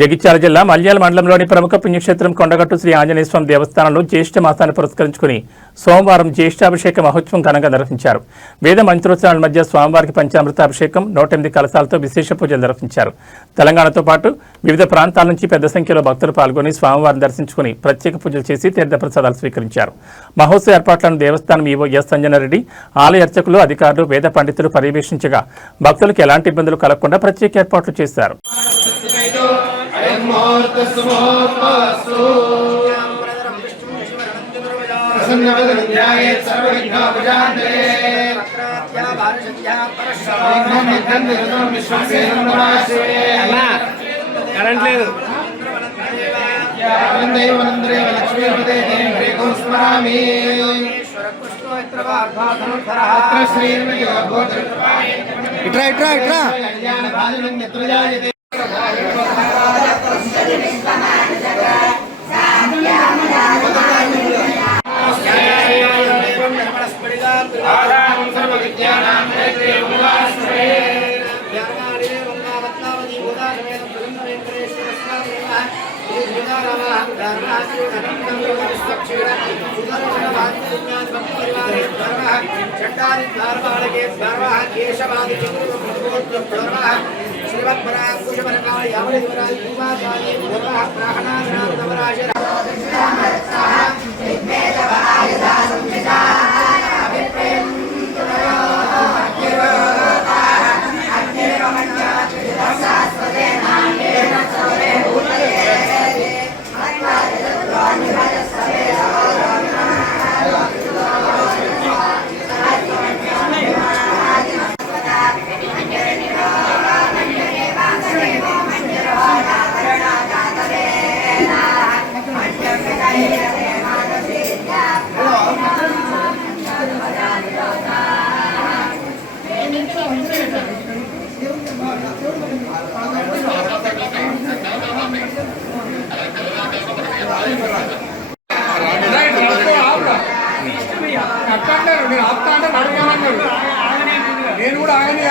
జగిత్యాల జిల్లా మల్యాల మండలంలోని ప్రముఖ పుణ్యక్షేత్రం కొండగట్టు శ్రీ ఆంజనేయ స్వామి దేవస్థానంలో జ్యేష్ఠ మాసాన్ని పురస్కరించుకుని సోమవారం జ్యేష్ఠాభిషేక మహోత్సవం ఘనంగా నిర్వహించారు. వేద మంత్రోత్సవాల మధ్య స్వామివారికి పంచామృతాభిషేకం 108 కలశాలతో విశేష పూజలు నిర్వహించారు. తెలంగాణతో పాటు వివిధ ప్రాంతాల నుంచి పెద్ద సంఖ్యలో భక్తులు పాల్గొని స్వామివారిని దర్శించుకుని ప్రత్యేక పూజలు చేసి తీర్థప్రసాదాలు స్వీకరించారు. మహోత్సవ ఏర్పాట్లను దేవస్థానం ఈవో ఎస్ సంజనారెడ్డి, ఆలయ అర్చకులు, అధికారులు, వేద పండితులు పర్యవేక్షించగా భక్తులకు ఎలాంటి ఇబ్బందులు కలగకుండా ప్రత్యేక ఏర్పాట్లు చేశారు. నేను కూడా ఆగనే